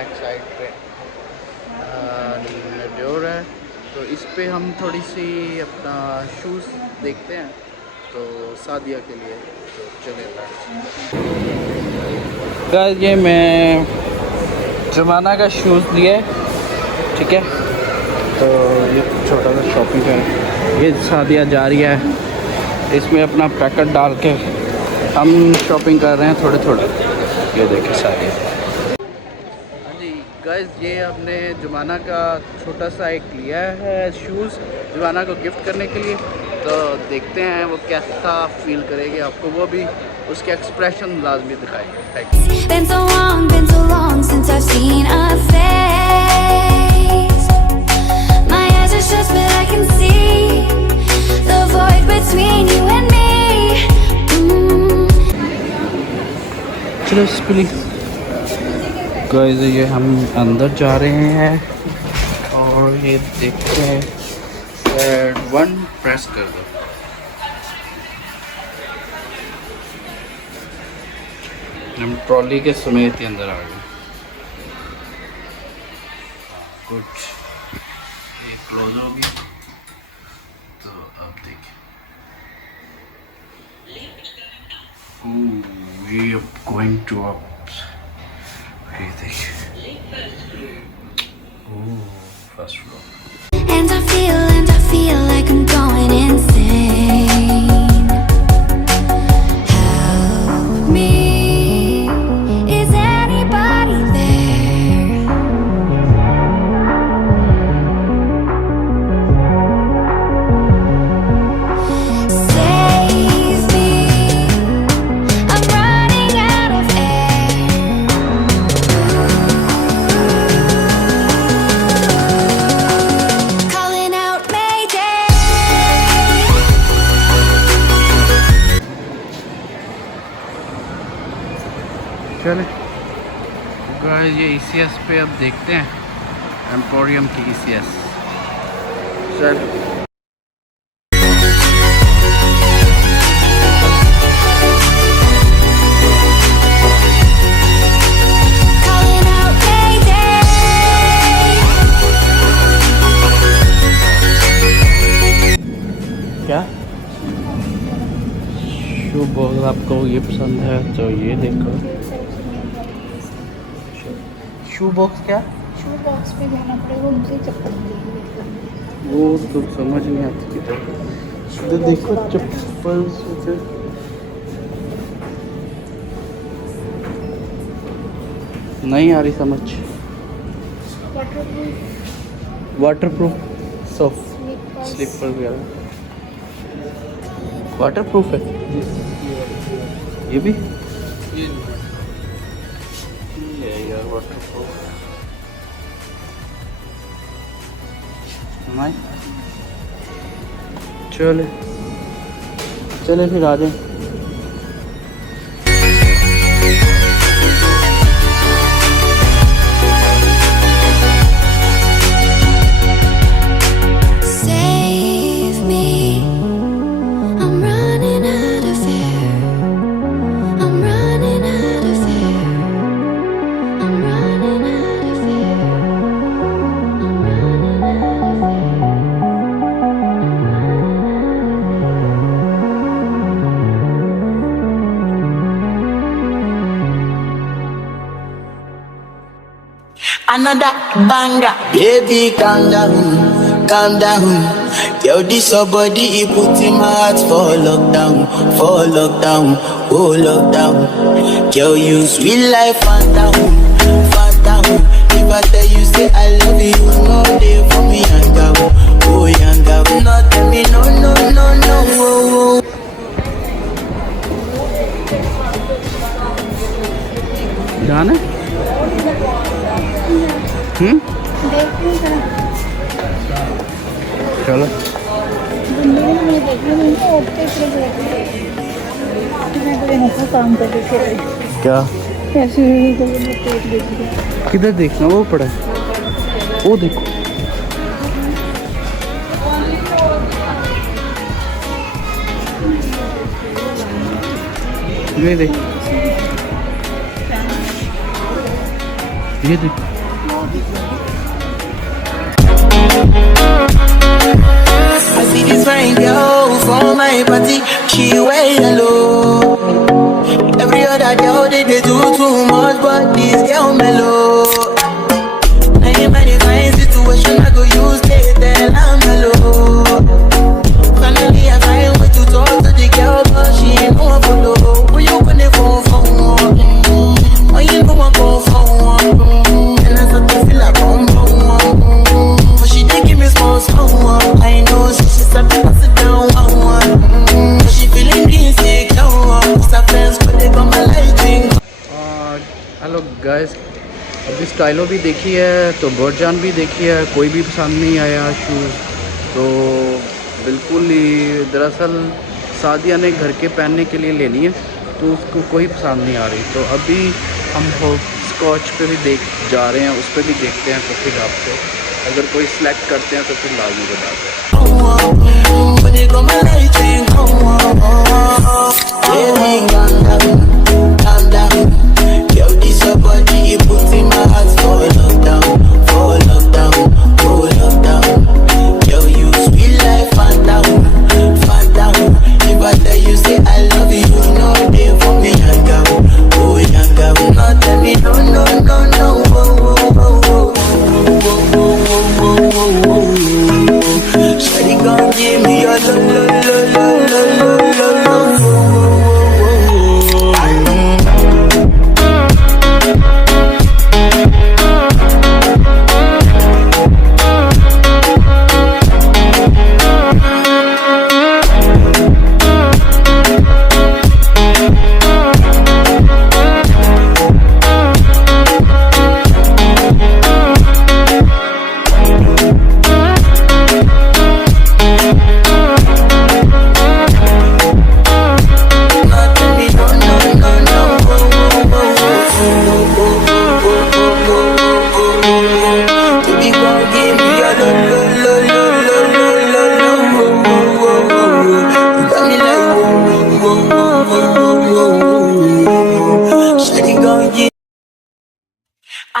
Back side पे door है, तो इस पे हम थोड़ी सी अपना शूज़ देखते हैं तो सादिया के लिए। तो चले गाइस, ये मैं ज़माना का शूज़ लिया है, ठीक है। तो ये छोटा सा शॉपिंग है, ये सादिया जा रही है, इसमें अपना पैकेट डाल के हम शॉपिंग कर रहे हैं थोड़े थोड़े। ये देखें सादिया। हाँ जी गाइस, ये हमने ज़माना का छोटा सा एक लिया है शूज़ ज़माना को गिफ्ट करने के लिए। तो देखते हैं वो कैसा फील करेगी, आपको वो भी उसके एक्सप्रेशन लाजमी दिखाएंगे। Been so long since I've seen a face. My eyes are shut but I can see the void between you and me. चलो प्लीज गाइस, ये हम अंदर जा रहे हैं और ये देखते हैं वन प्रेस कर दो। हम ट्रॉली के समेत ही अंदर आ गए। गुड, ये क्लोज हो गया। तो अब देखिए, we are going to up। ये देखिए, first floor. And I feel like I'm going insane. Help me, is anybody there? Save me, I'm running out of air. Calling out Mayday. चले guys, ये ECS पे अब देखते हैं, emporium की ECS। चल Calling out Mayday. क्या शू box आपको ये पसंद है तो ये देखो। शू बॉक्स क्या? शू बॉक्स पे जाना पड़ेगा, उनसे चप्पल मिलेगी। वो तो समझ नहीं आती किधर। इधर देखो चप्पल से नहीं आ रही समझ। वाटरप्रूफ सॉफ्ट स्लीपर वगैरह वाटरप्रूफ है। ये भी ये यार वाटरप्रूफ है। चले चले फिर आ जाए। Save me, I'm running out of air. I'm running out of air. I'm running out of air. I'm running out of air. Another banger. Baby, calm down, calm down. Yo, this your body, it put in my heart for lockdown, oh lockdown. Yo, you sweet life, phantom, phantom. If I tell you say I love you, no day for me, yanga, oh yanga. No tell me no, no, no, no, oh, oh. जाना चलो काम कर रही थी क्या ऐसे किधर देखना, वो पड़ा है वो देखो। ये देख ये देख I see this fine girl for my party, she wear yellow. Every other girl they do too much, but this girl mellow. Now in my fine situation, I go use they tell I'm mellow. Finally I find way to talk to the girl, but she ain't no one follow. Who you gonna phone for? Oh, you know I go for one. And I start to feel like bum bum. But she did give me small small. I know she start to pass it down one. But she feeling insecure. Cause her friends but they got my lighting. Hello guys, अभी स्टाइलो भी देखी है तो borjan भी देखी है, कोई भी पसंद नहीं आया शूज़। तो बिल्कुल ही दरअसल सादिया ने घर के पहनने के लिए लेनी है तो उसको कोई पसंद नहीं आ रही। तो अभी हम स्कॉच पे भी जा रहे हैं, उस पर भी देखते हैं। तो फिर आपको अगर कोई सिलेक्ट करते हैं तो फिर लाजमी बताते हैं। Yo, this your body, you put in my heart for lockdown, for lockdown, for lockdown. Yo, you sweet life, phantom, phantom. If I tell you say I love you, you know they for me, young girl, oh young girl. No, tell me no, no, no, no, oh, oh, oh, oh, oh, oh, oh, oh. Shawty gon' give me your lo, lo, lo, lo, lo, lo, lo, lo.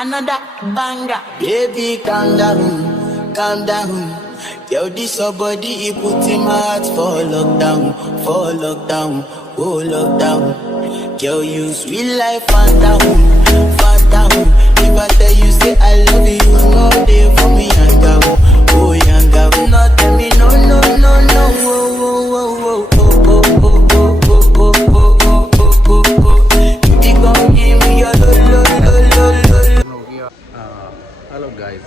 Another banger. Baby, calm down, calm down. Yo, this your body, it put in my heart for lockdown, oh lockdown. Yo, you sweet life, phantom, phantom. If I tell you say I love you, you know they for me, young girl, oh young girl. No, tell me no, no, no, no, oh, oh, oh, oh, oh, oh, oh, oh, oh, oh, oh, oh, oh, oh. You be gon' give me your lo, lo, lo, lo, lo. Hello guys,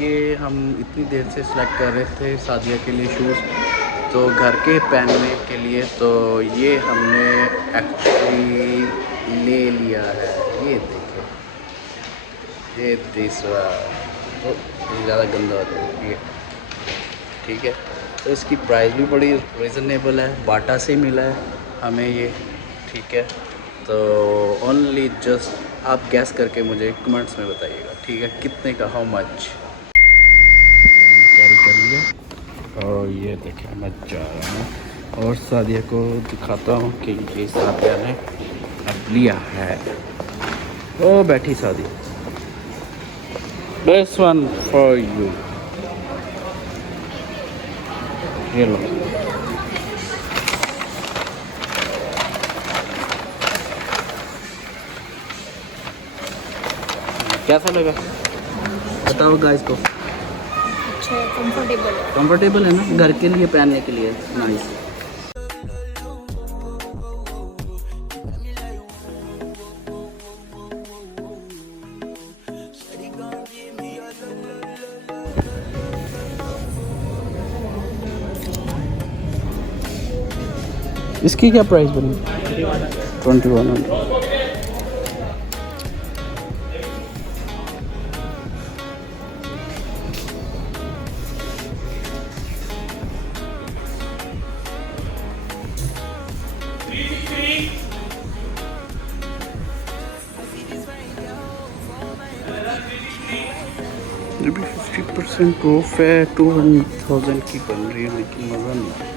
ये हम इतनी देर से select कर रहे थे सादिया के लिए shoes, तो घर के पहनने के लिए। तो ये हमने एक्चुअली ले लिया है। ये देखिए, ये तीसरा तो ज़्यादा गंदा होता है ये, ठीक है। तो इसकी प्राइस भी बड़ी रिजनेबल है, बाटा से मिला है हमें ये, ठीक है। तो ओनली जस्ट आप गैस करके मुझे कमेंट्स में बताइएगा, ठीक है, कितने का, हाउ मच। मैंने कैरी कर लिया और ये देखें मैं जा रहा हूँ और सादिया को दिखाता हूँ कि ये सादिया ने अब लिया है। ओ बैठी Sadia, this one for you, ये लो। कैसा लगा बताओ गाइस को। अच्छा है, कंफर्टेबल है। कंफर्टेबल है ना, घर के लिए पहनने के लिए नाइस। इसकी क्या प्राइस बनी? 2100। ये भी 50% ऑफ है, 200,000 की बन रही है, लेकिन मज़ा नहीं आ रहा।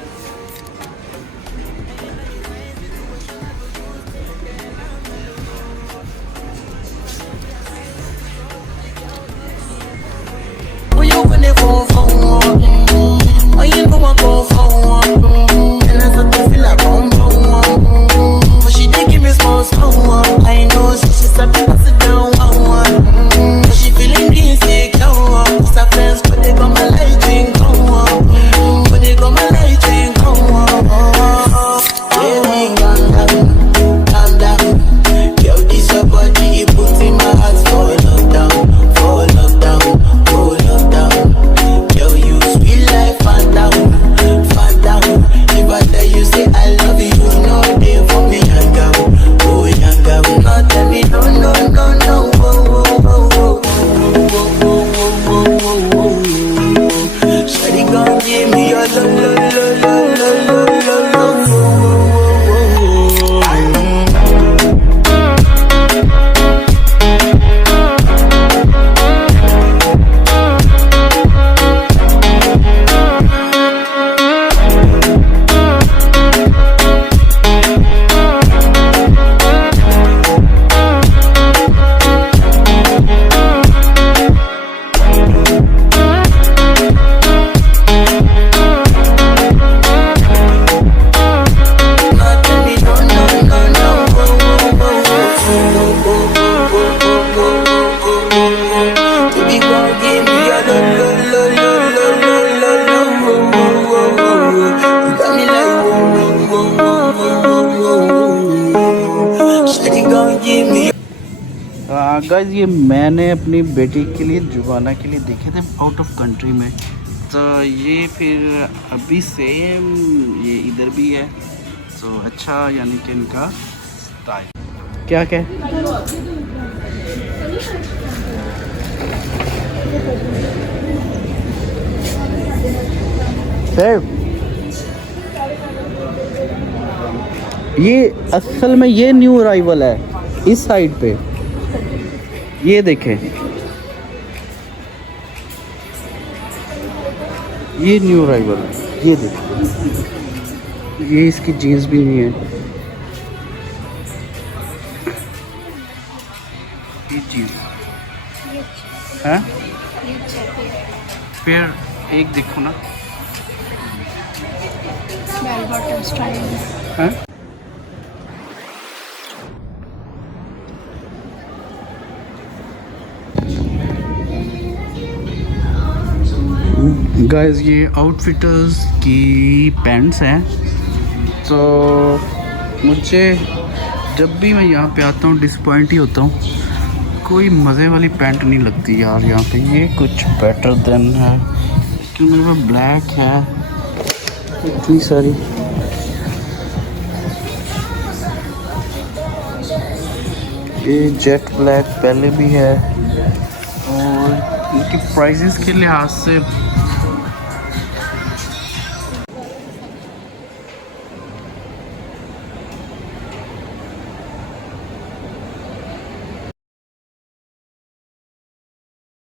गाइस ये मैंने अपनी बेटी के लिए जुबाना के लिए देखे थे आउट ऑफ कंट्री में, तो ये फिर अभी सेम ये इधर भी है, तो अच्छा यानी कि इनका स्टाइल क्या क्या है। ये असल में ये न्यू अराइवल है इस साइड पे, ये देखें ये न्यू अराइवल है, ये देखें, ये इसकी जीन्स भी नहीं है, ये जीन्स है। फिर एक देखो ना बेल बॉटम स्टाइल है। गाइस ये आउटफिटर्स की पैंट्स हैं, तो मुझे जब भी मैं यहाँ पे आता हूँ डिसपॉइंट ही होता हूँ, कोई मज़े वाली पैंट नहीं लगती यार यहाँ पे। ये कुछ बेटर देन है क्योंकि मेरे पास ब्लैक है इतनी सारी। ये जेट ब्लैक पहले भी है और इनकी प्राइसेस के लिहाज से